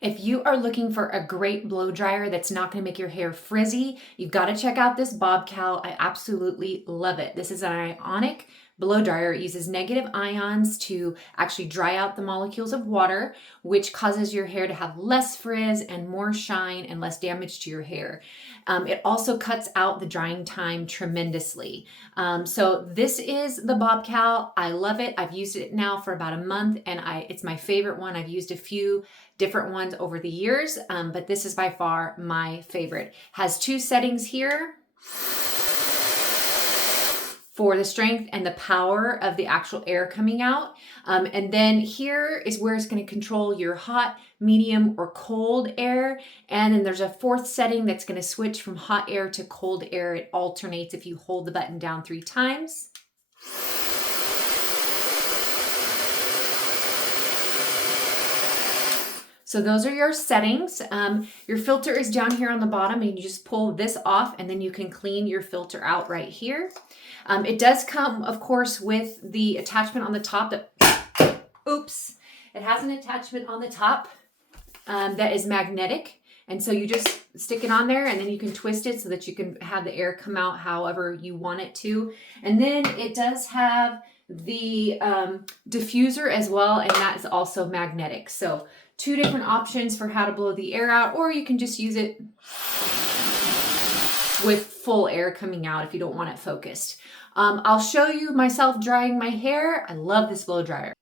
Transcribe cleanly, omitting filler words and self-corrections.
If you are looking for a great blow dryer that's not going to make your hair frizzy, you've got to check out this Bob Cal. I absolutely love it. This is an Ionic blow dryer. It uses negative ions to actually dry out the molecules of water, which causes your hair to have less frizz and more shine and less damage to your hair. It also cuts out the drying time tremendously. So this is the Bob Cal. I love it. I've used it now for about a month and it's my favorite one. I've used a few different ones over the years, but this is by far my favorite. Has two settings here for the strength and the power of the actual air coming out. And then here is where it's going to control your hot, medium, or cold air. And then there's a fourth setting that's going to switch from hot air to cold air. It alternates if you hold the button down 3 times. So those are your settings. Your filter is down here on the bottom and you just pull this off and then you can clean your filter out right here. It does come, of course, with the attachment on the top that, oops, it has an attachment on the top that is magnetic. And so you just stick it on there and then you can twist it so that you can have the air come out however you want it to. And then it does have the diffuser as well, and that is also magnetic. So 2 different options for how to blow the air out, or you can just use it with full air coming out if you don't want it focused. I'll show you myself drying my hair. I love this blow dryer.